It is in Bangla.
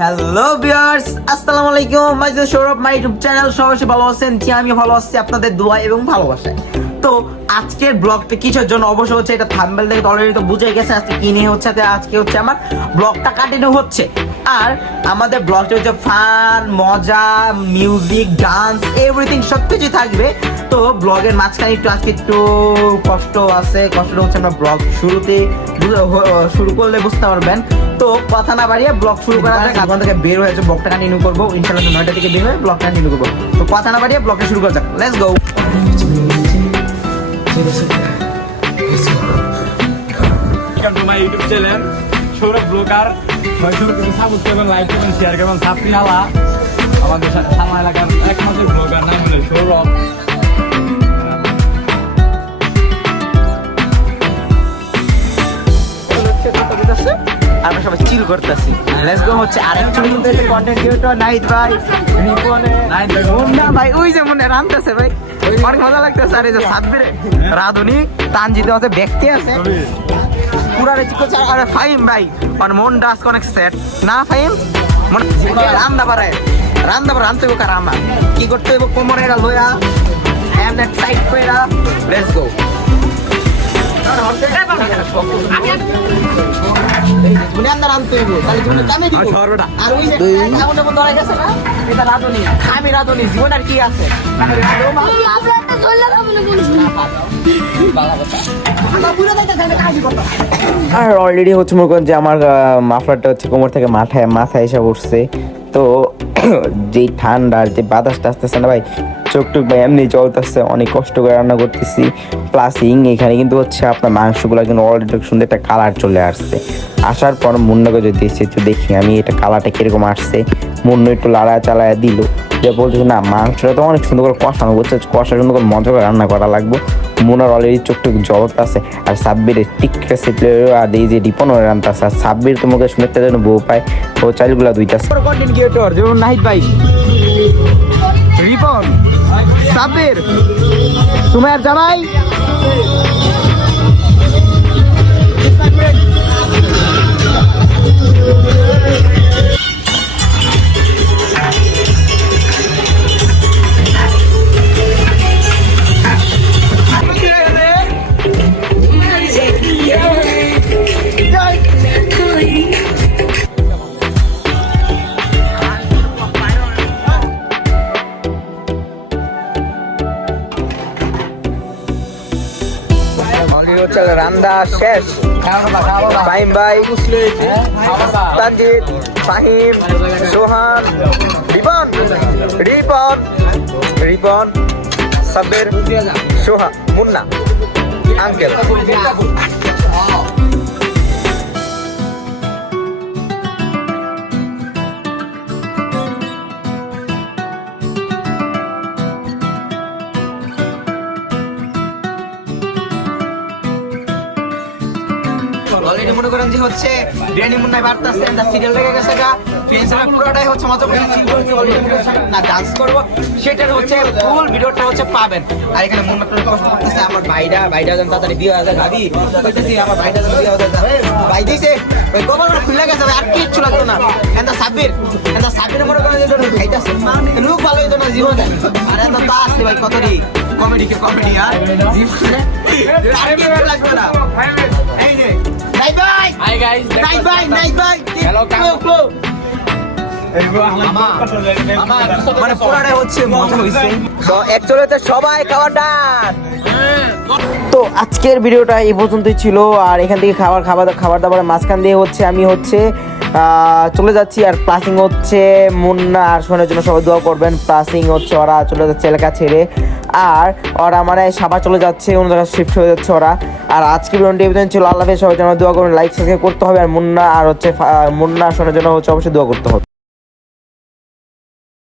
হ্যালো ভিউয়ার্স আসসালামু আলাইকুম my Sourav my YouTube channel সবাই ভালো আছেন? যে আমি ভালো আছি, আপনাদের দোয়া এবং ভালোবাসায়। তো, আজকের ব্লগটা কিসের জন্য? অবশ্য হচ্ছে এটা থাম্বেল থেকে অলরেডি তো বুঝে গেছে, আজকে কি নিয়ে হচ্ছে আজকে হচ্ছে আমার ব্লগটা কন্টিনিউ হচ্ছে। আর আমাদের ব্লগটা হচ্ছে ফান মজা মিউজিক ডান্স এভরিথিং সব কিছুই থাকবে। তো ব্লগের মাঝখানে একটু আজকে একটু কষ্ট আছে কষ্টটা হচ্ছে আমরা ব্লগ শুরুতে শুরু করলে বুঝতে পারবেন। তো কথা না বাড়িয়ে ব্লগ শুরু করা যাক এখন থেকে বের হয়েছে ব্লগটা কন্টিনিউ করব। ইনশাআল্লাহ নয়টা থেকে বের হয়ে ব্লগটা কন্টিনিউ করব। তো কথা না বাড়িয়ে ব্লগটা শুরু করা যাক। Let's go welcome to my YouTube channel Sourav blogger সবাই শুরু সাবস্ক্রাইব করবেন লাইক করবেন শেয়ার করবেন সাবস্ক্রাইব আলা আমাদের সা- সামা এলাকার একমাত্র ব্লগার নাম হলো সৌরভ আমরা সবাই চিল করতেছি। লেটস গো হচ্ছে আরেকজন কন্টেন্ট ক্রিয়েটর নাইট ভাই রিপনে নাইট ভাই, মুন্না ভাই ওই যে মনে রানতেছে ভাই। অনেক মজা লাগতেছে। আর এই যে সাব্বির রাধুনি তানজিতে আছে ব্যক্তি আছে। পুরা রে চিকো চার আরে ফাইম ভাই আর মন ডাস অনেক সেট না ফাইম মনে রান্দা পারে রান্দা পারে রানতে গো কারামা কি করতে হইব কোমরে এটা লয়া এন্ড নেট সাইড কইরা লেটস গো আর আর আর অলরেডি হচ্ছে মনে করেন যে আমার মাফলারটা হচ্ছে কোমর থেকে মাথায় মাথায় এসে উঠছে। তো যেই ঠান্ডার যে বাতাসটা আসতেছে না ভাই চোখ টুক ভাই, এমনি চলতেছে, অনেক কষ্ট করে রান্না করতেছি। প্লাসিং এখানে কিন্তু হচ্ছে আপনার মাংসগুলো কিন্তু অলরেডি সুন্দর একটা কালার চলে আসছে। আসার পর মুন্নাকে যদি এসে একটু দেখি আমি, এটা কালারটা কীরকম আসছে, মুন্ন একটু লাড়া চালায়া দিল। যে বলতেছে, না, মাংসটা তো অনেক সুন্দর করে কষানো, বুঝছে? কষা সুন্দর করে মজা করে রান্না করা লাগবে। মুনার অলরেডি চোখ টুক জগৎ আছে, আর সাব্বিরের টিকা সিপ্লে আর এই যে রিপন রান্তা আছে আর সাব্বির তোমাকে শুনতে যেন বউ পায়, ও চাইলগুলা দুইটা কন্টেন্ট ক্রিয়েটর যেমন নাহিদ ভাই। রিপন সাব্বির সুমের জামাই। হচ্ছে রান্দা শেষ। ফাহিম ভাই, তাজিদ, ফাহিম, সোহান, রিপন রিপন রিপন সাবের সোহা মুন্না, আঙ্কেল। অলরেডি মনে করেন যে হচ্ছে বিরিয়ানি মুন্নাই বাড়তেছে দা সিরিয়াল লেগে গেছে গা। ফ্রেন্ডসরা পুরোটাই হচ্ছে মজা করে। না ডান্স করব। সেটার হচ্ছে ফুল ভিডিওটা হচ্ছে পাবেন। আর এখানে মুন্না তো কষ্ট করতেছে আমার ভাইরা ভাইরা যেন তাড়াতাড়ি বিয়ে হয়ে ভাবি। কইতেছি আমার ভাইরা যেন বিয়ে হয়ে যায়। ভাই দিছে। ওই কবর খুলে গেছে আর কিচ্ছু লাগতো না। এন্দা সাব্বির এন্দা সাব্বির মনে করেন যে খাইতেছে। লোক ভালো হইতো না জীবনে। আর এন্দা তো আসছে ভাই, কত কমেডি কে কমেডি আর জীবনে। আর কিচ্ছু লাগতো না। এই যে Hello, মানে পুরাটাই হচ্ছে মজা হইছে। তো অ্যাকচুয়ালি সবাই ডান তো আজকের ভিডিওটা এই পর্যন্তই ছিল আর এখান থেকে খাবার খাবার খাবার দাবারের মাঝখান দিয়ে হচ্ছে আমি হচ্ছে চলে যাচ্ছি আর প্লাসিং হচ্ছে মুন্না আর শোনার জন্য সবাই দোয়া করবেন। প্লাসিং হচ্ছে ওরা চলে যাচ্ছে এলাকা ছেড়ে। আর ওরা মানে সাবা চলে যাচ্ছে অন্য জায়গায় শিফট হয়ে যাচ্ছে ওরা। আর আজকে ভিডিওটি এভিজন ছিল। আল্লাহ সবাই জন্য দোয়া করুন লাইক সাবস্ক্রাইব করতে হবে। আর মুন্না, আর হচ্ছে মুন্না শোনার জন্য হচ্ছে অবশ্যই দোয়া করতে হবে।